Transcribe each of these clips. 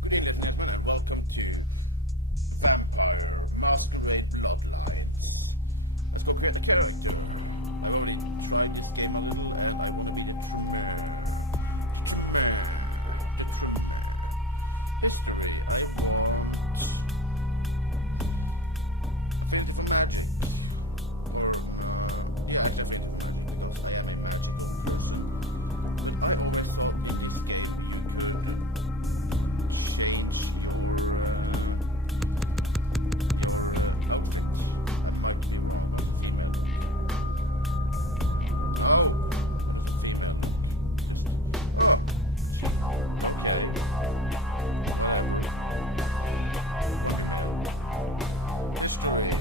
Good evening, ladies and gentlemen, and welcome to Vampire Masquerade Bloodlines. Let's go create a character. I've already tried this game a little, and I want to be the Trimmer. The Trimmer. History. I want affinity for magic. Or, yeah, actually affinity for magic, because I am a magical person. But I always thought in this game you could change your outfit. I might be wrong. How's a female look? No! What does a female look? Just... Oh! Okay. Whatever. Won't be male. History.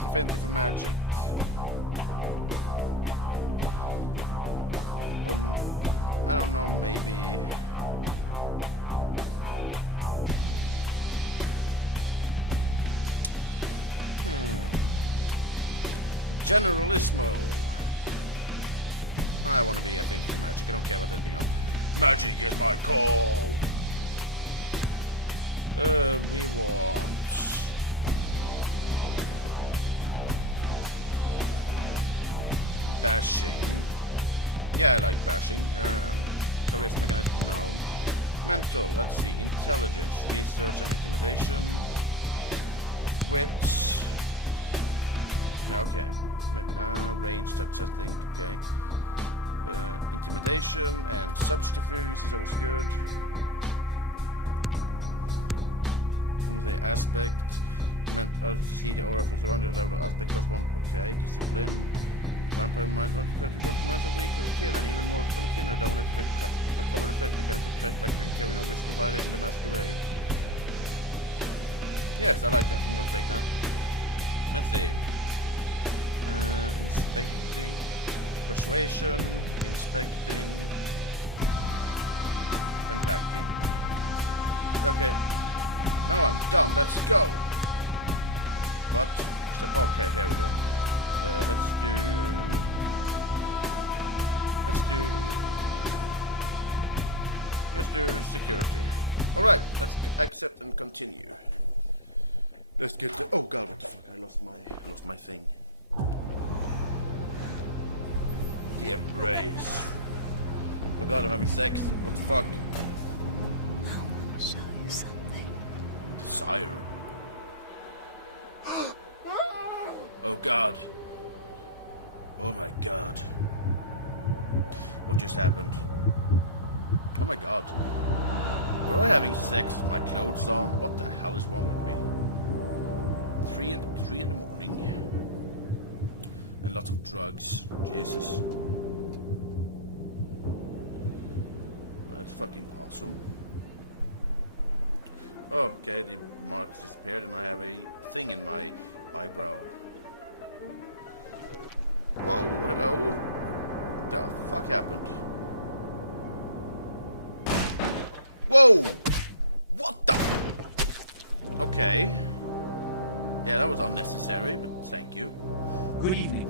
Affinity for magic. I don't know, maybe... Generalissimo. I want to be affinity for magic. I don't care about anything else. Magic is my call. We want... Bashing. Yeah, I like bashing. Charisma mechanism, no. Mental, let's see. Intelligence, research and intimidation. Wits. Yeah, okay. Maybe, range, that's I think, okay. Intimidation and subterfuge is always good. The aspect. See the aura for surrounding level of aspect plus 1. Okay, discipline. Vampire minds not compared to minds of weaker kin, and even more from kin are don't affect a covered effect. They can subtract back and carry no risk of violating the Masquerade. Yes, I like that. I'm gonna take that. Let's see. Inspecting, persuasion, inspecting, and hacking. Okay, now I'm done. Let's go. But okay, here we go. Let's do security. All right, let's accept and continue. Let's get to. Oh God, what the fuck? I lost my thing. The embrace. Oh God, I'm having sex. What the fuck? I want to show you something. Desire. Oh God. Oh my God. What just happened? Oh my God. Were I having sex with my clothes on? What the hell is wrong with me? 3 in the morning. And lots of drugs. Jesus. That's fucking awesome. Oh, okay, the marks disappeared and I have a thing in my eyebrow. Whoa, hello. The fuck happened? Whoa! What the? Okay. Yeah, that was unnecessary, but thank you. Good evening.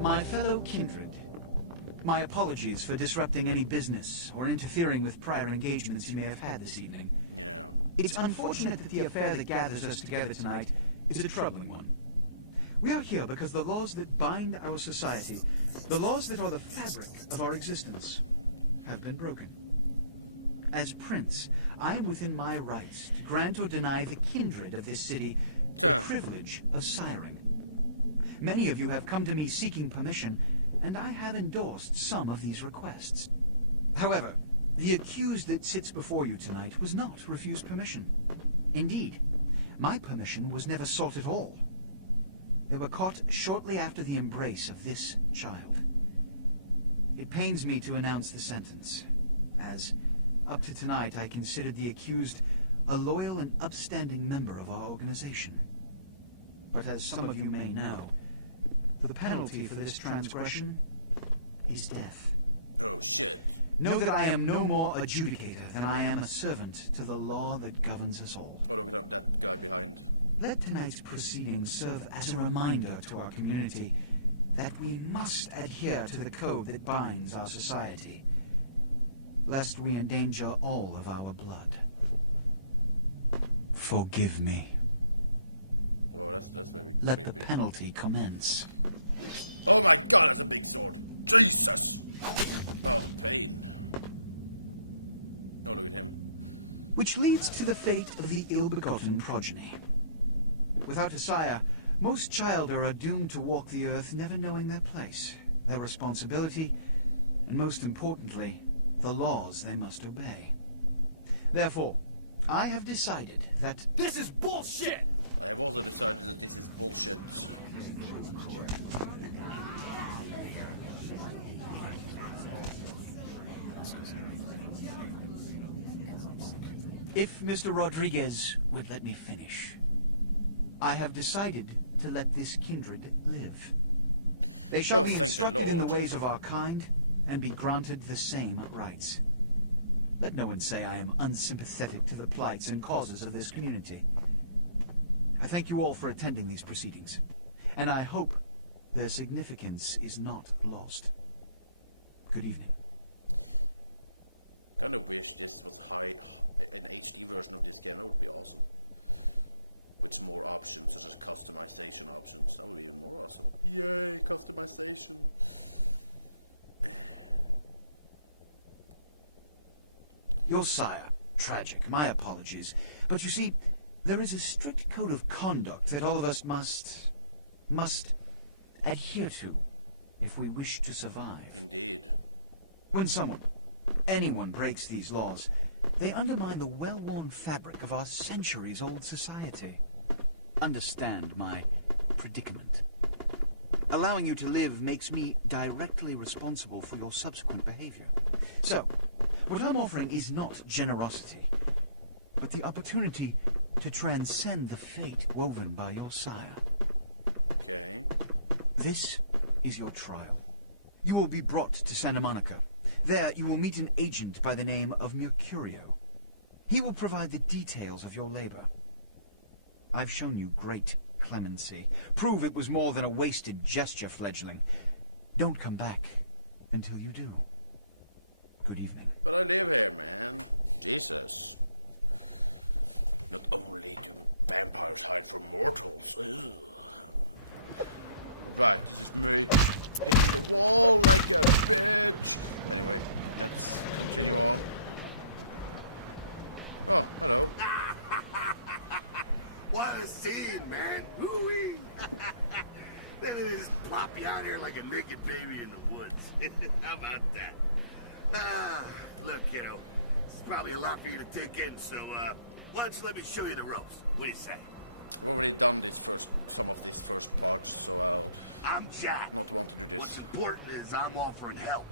My fellow kindred, my apologies for disrupting any business or interfering with prior engagements you may have had this evening. Yeah. It's unfortunate that the affair that gathers us together tonight is a troubling one. We are here because the laws that bind our society, the laws that are the fabric of our existence, have been broken. As Prince, I am within my rights to grant or deny the kindred of this city the privilege of siring. Many of you have come to me seeking permission, and I have endorsed some of these requests. However, the accused that sits before you tonight was not refused permission. Indeed, my permission was never sought at all. They were caught shortly after the embrace of this child. It pains me to announce the sentence, as up to tonight I considered the accused a loyal and upstanding member of our organization. But as some of you may know, the penalty for this transgression is death. Oh shit. Know that I am no more adjudicator than I am a servant to the law that governs us all. Oh, look at that guy behind. Let tonight's proceedings serve as a reminder to our community that we must adhere to the code that binds our society. lest we endanger all of our blood. Forgive me. Oh, that's very Let creepy. the penalty commence. Oh my god, that's a big sword. Jesus! Oh, the pain. Oh, look at him. Which leads to the fate of the ill-begotten progeny. Without a sire, most childer are doomed to walk the earth never knowing their place, their responsibility, and most importantly, the laws they must obey. Therefore, I have decided that... This is bullshit! I have also decided that this is bullshit. If Mr. Rodriguez would let me finish. I have decided to let this kindred live. They shall Oh, be thank the instructed in the Lord. ways of our kind, and be granted the same rights. Let no one say I am unsympathetic to the plights and causes of this community. I thank you all for attending these proceedings, and I hope their significance is not lost. Good evening. Kind of wish this was an HD version of this game. That would be awesome. With some more options, such as customization options. That would be even more awesome. Yay, customization. Your sire, tragic, my apologies. But you see, there is a strict code of conduct that all of us must adhere to if we wish to survive. Indeed. When anyone breaks these laws, they undermine the well-worn fabric of our centuries-old society. Understand my predicament. Allowing you to live makes me directly responsible for your subsequent behavior. So, what I'm offering is not generosity, but the opportunity to transcend the fate woven by your sire. Okay. This is your trial. You will be brought to Santa Monica. There, you will meet an agent by the name of Mercurio. He will provide the details of your labor. I've shown you great clemency. Prove it was more than a wasted gesture, fledgling. Don't come back until you do. Good evening. But I live here, man. Jesus. Not only do vampires hide from mortals. Ugh. Right, this is me hitting the wall like a bitch. Anyway, let's continue on. Oh, hello. What a scene, man. Woo-wee. Then they just plop you out here like a naked baby in the woods. How about that? Look, kiddo. It's probably a lot for you to take in, so, why don't you let me show you the ropes? What do you say? I've already done some of these first parts, so I'll I'm Jack. not want to do What's this. important is I'm offering help.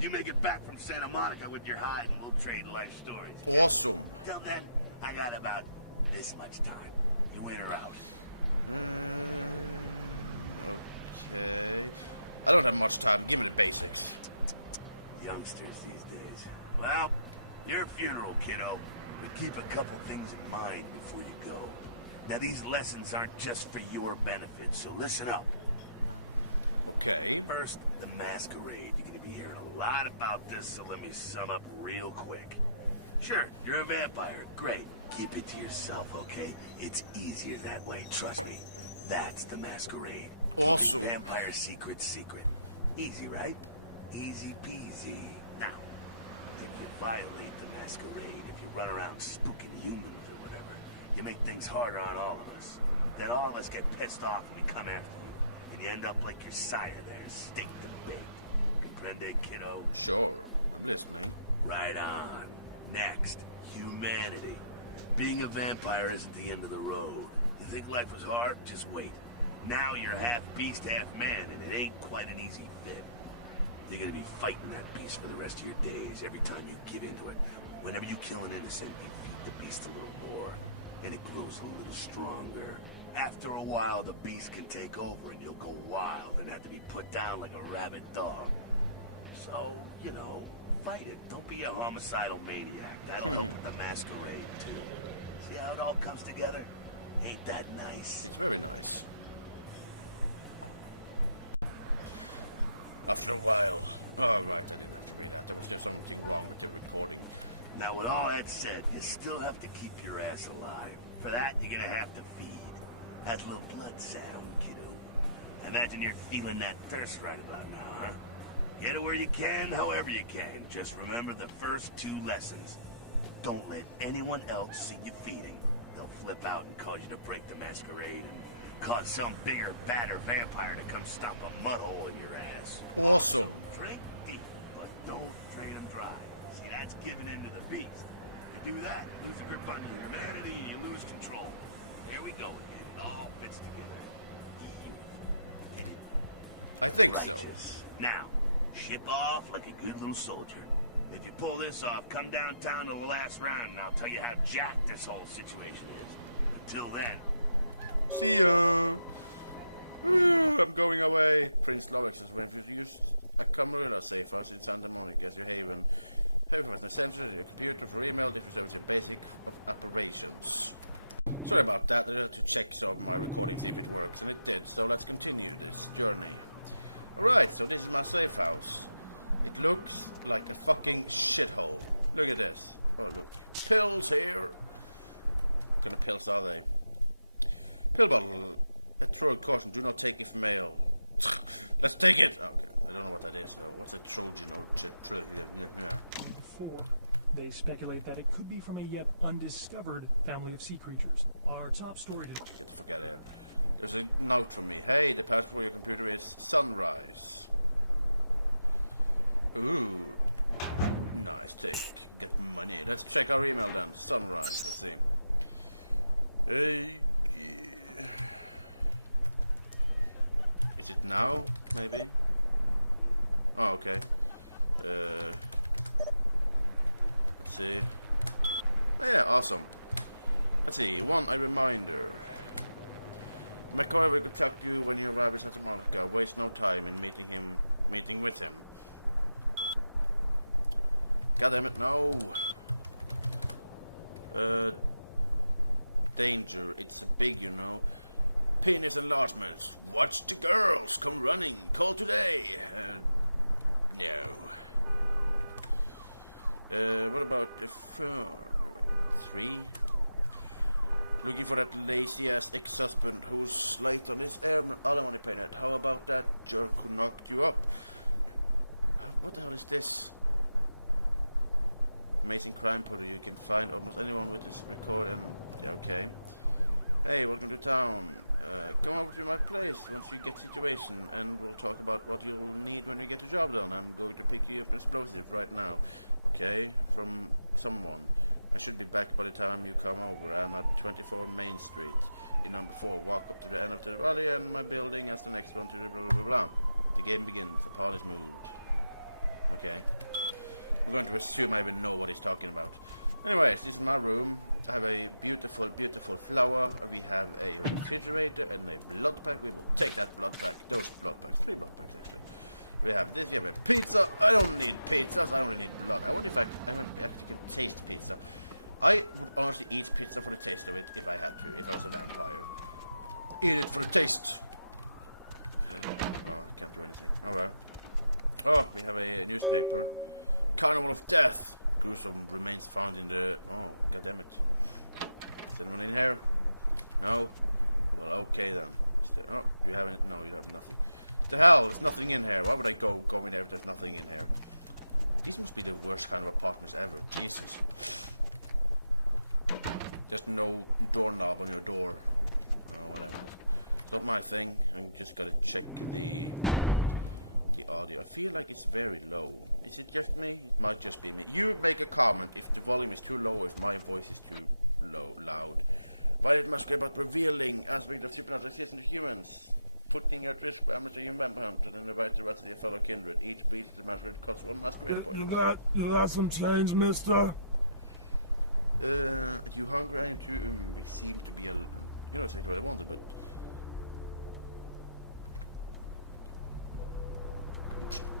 You make it back from Santa Monica with your hide and we'll trade life stories. Awesome. Till then, I got about this much time. You in or out? Okay. I don't have much time. Give me the basics. Youngsters these days. Well, your funeral, kiddo. But keep a couple things in mind before you go. Now, these lessons aren't just for your benefit, so listen up. Okay. First, the Masquerade. You're gonna be hearing a lot about this, so let me sum up real quick. Sure, you're a vampire. Great. Keep it to yourself, okay? It's easier that way, trust me. That's the Masquerade. Awesome. Keeping vampire secret. Easy, right? Easy peasy. Now, if you violate the Masquerade, if you run around spooking humans or whatever, you make things harder on all of us. Then all of us get pissed off and we come after you. And you end up like your sire there, staked and baked. Comprende, kiddo? Sure. I'm listening. Right on. Next, humanity. Being a vampire isn't the end of the road. You think life was hard? Just wait. Now you're half beast, half man, and it ain't quite an easy fit. You're gonna be fighting that beast for the rest of your days, every time you give into it. Whenever you kill an innocent, you feed the beast a little more, and it grows a little stronger. After a while, the beast can take over, and you'll go wild and have to be put down like a rabid dog. So, you know, fight it. Don't be a homicidal maniac. That'll help with the Masquerade, too. See how it all comes together? Ain't that nice? It's very nice. After a while. Oh, right, I didn't have to read that. There was just something wrong with the recording. Now, with all that said, you still have to keep your ass alive. For that, you're gonna have to feed. That's a little blood sound, kiddo. I imagine you're feeling that thirst right about now, huh? Get it where you can, however you can. Just remember the first 2 lessons. Don't let anyone else see you feeding. They'll flip out and cause you to break the Masquerade and cause some bigger, badder vampire to come stomp a mud hole in your ass. Awesome. Drink deep, but don't drain them dry. See, that's giving in to the beast. You do that, you lose a grip on your humanity and you lose control. There we go again. It all fits together. Beautiful. Get it? I think so. Righteous. Now, ship off like a good little soldier. If you pull this off, come downtown to the last round and I'll tell you how jacked this whole situation is. Until then. See ya. Woo, I'm going away. Prince Lorex has refused a Camarilla safe house in Santa Monica as your haven. However, has essential to your computer for email. This was your basic of operations. Sorry about that. I had to check some of my recording, see if it works, and it did. So let's continue this journey. Alright, so this is my safe house. It looks like a fucking shithole. Look at this. Oh, look. Pills here. What kind of pills are they? Pill bottle. A Trojan caution. Do not take if male. Let's take it. Okay, I don't know what that is though. What's a Trojan or yeah. Before, they speculate that it could be from a yet undiscovered family of sea creatures. Our top story today. Get the fuck out of here. There's a note from me. Hey, the password for your computer is sunrise. Ooh. Nice take. Get money. Let's check our email then. Sunrise. Let's see. Hey. Is it now? Maybe? Oh, okay. Let's see. Oh, yeah, awesome. Let's see. One, a reminder. McCoy will contact you when you arrive at Santa Monica. Waste no time in meeting with him. God damn it, no. Danger. It's big, you know. Penis enlargements. Watch the girls. Come running. Call today. No. What about the 3? Looking for that lazy-ass ex-husband who's late on his alimony payment. How about that jerk who knocked you up? What the hell is this? Amazing crime portal. You can find almost anyone with this record and... Yeah, okay. Hey, welcome to town. Come over to my place once you get situation and we'll talk about what you'll need when you get the job done. I'm going to pick you up an explosive right now. Okay? From someone. I should be back by the time you come over. I'm at 24 Main Street in number 4. Walk up to the end of the alley and my building as the next one to the blah blah blah blah. The game begins. A pawn is moved. Okay. I'm going to assume I even know what he's talking about. Anyways, this is my room. I have a beautiful, beautiful flower. We have a refrigerator and a blood pack. We will take that blood pack. Those blood packs. 3 blood packs, actually. We have this. We have a pizza. I don't need pizzas. I only need blood. I wonder if I actually can taste pizza. I would honestly eat pizza for the taste of it if I had to. If I was a vampire. Eat it for the taste. Oh, I can't do anything. Alright. Oh, we have a newspaper. Carnival of Death. Gruesome remains found in the... Oh, goddammit. Is anyone in here? No? Well, okay then. Oh, do you have any... No, you have nothing. The hell? There's nothing in here. Why would I go in there if there's nothing in here? These must be the worst kind of apartments ever. Jesus. There's no doorknob on your door. Oh, whatever. It's not my thing. I'm just gotta check the audio. I feel like it's very low. Is it just me? It might just be me. You make a comment if the volume is too low or if my voice is too loud. Violet Masquerade about revealing aspect of supernatural existence to humans. Putting at risk by amateur human vampire hunters and invite the rest of your fellow kindred. Each beast of the Masquerade costs 1 Masquerade point. You got some change, mister? You hungry? I am too. We seem to be a... You know exactly what I wanted, but...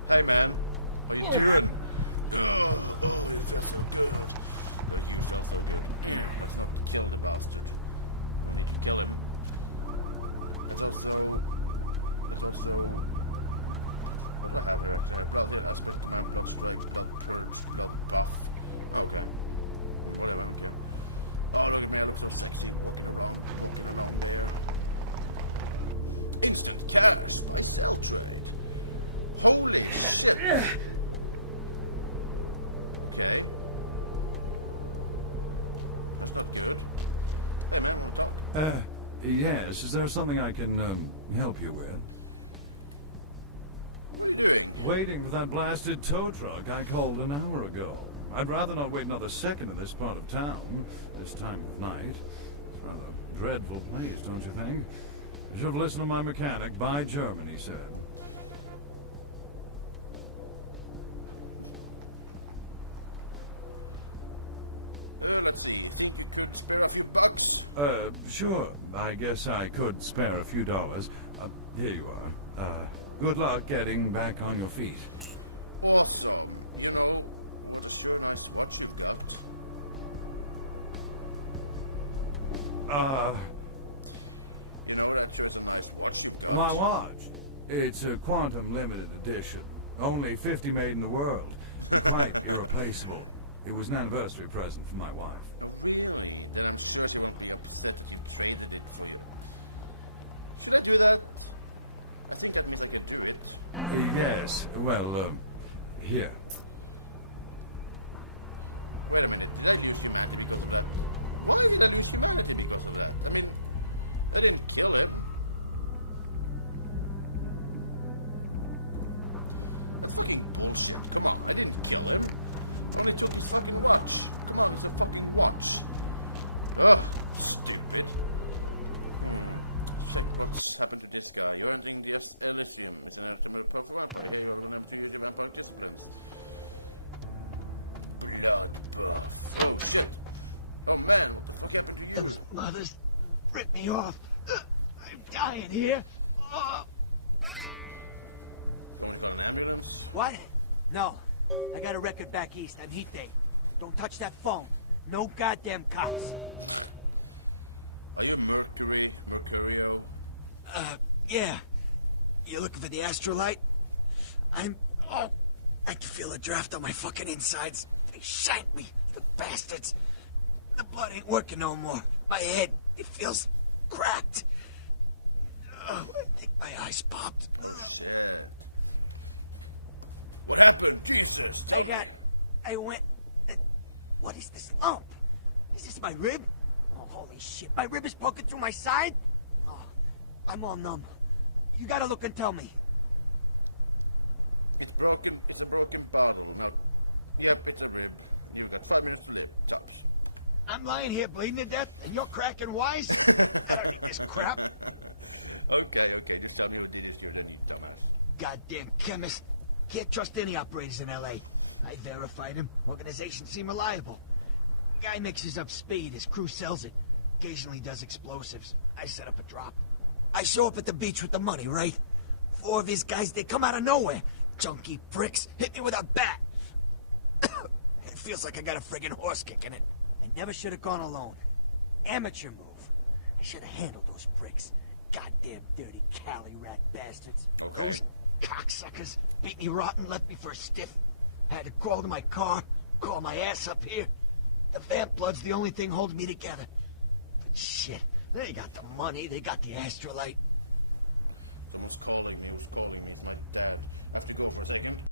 Hey man, how you doing? Oh, you felt so good. Oh, you felt so good. Let's not kill the bastard. No need to kill him. Let's also What do I have here actually? I have Blood Heal, Aspect, Command, Blood Strike, Blood Purge, Blood Buff. Okay. Whatever, I don't care. Oh, look at me, I look so sexy walking along there. Instant cash by sell trade. Holy shit. Okay. That's not good. Hey man, wanna talk? Yes, is there something I can, help you with? What are you doing? Waiting for that blasted tow truck I called an hour ago. I'd rather not wait another second in this part of town, this time of night. It's rather a dreadful place, don't you think? I should have listened to my mechanic. Buy German, he said. Let's see. Think you could spare a few bucks? Sure. I guess I could spare a few dollars. Here you are. Good luck getting back on your feet. Awesome. You know, what a sure nice watch you've got. You know, that sure is a nice watch you've got. My watch. It's a quantum limited edition. Only 50 made in the world. Quite irreplaceable. It was an anniversary present from my wife. Oh, really? Then I'm sure she won't be upset that you've traded it for you. Should I do that? I think that means I can do it. Yes. Well, here. Wait a minute. Did I lose humanity because of that? Why did I lose humanity because of that? I mean, I didn't kill him. That's fucking bullshit. Come on, I didn't kill him. I only took his fucking watch. Come on, it's a fucking watch. Ugh, stupid. Check what's happened to this guy. You're entering the Elysium. It's an ultimate powerful vampire. Here you are remember to use your vampire disciplines. Blood buff. Oh shit. Oh man, what the fuck happened to you? Those mothers ripped me off. I'm dying here. You want me to call an ambulance? What? No. I got a record back east. I'm Heat Day. Don't touch that phone. No goddamn cops. Are you Mercurio? Yeah. You looking for the astrolite? I can feel a draft on my fucking insides. They shanked me, the bastards. The blood ain't working no more. My head, it feels cracked. I think my eyes popped. Oh shit. What happened? Jesus, tell me. I went... What is this lump? Is this my rib? Oh, holy shit. My rib is poking through my side? Oh, I'm all numb. You gotta look and tell me. It's broken. It's a broken bottle. Now, yep, it's a rib. You've got 5 minutes to live. Tops. I'm lying here bleeding to death, and you're cracking wise? I don't need this crap. Okay. Just tell me who did this to you, then, you dumbass. Goddamn chemist. Can't trust any operators in L.A. I verified him. Organizations seem reliable. Guy mixes up speed. His crew sells it. Occasionally does explosives. I set up a drop. I show up at the beach with the money, right? 4 of his guys, they come out of nowhere. Junky pricks hit me with a bat. It feels like I got a friggin' horse kicking it. I never should have gone alone. Amateur move. I should have handled those pricks. Goddamn dirty Cali rat bastards. Okay. Those cocksuckers beat me rotten, left me for a stiff. I had to crawl to my car, crawl my ass up here. The vamp blood's the only thing holding me together. But shit, they got the money, they got the astrolite. Someone's calling me. Who's calling me? It's my dad. I have to go for a second.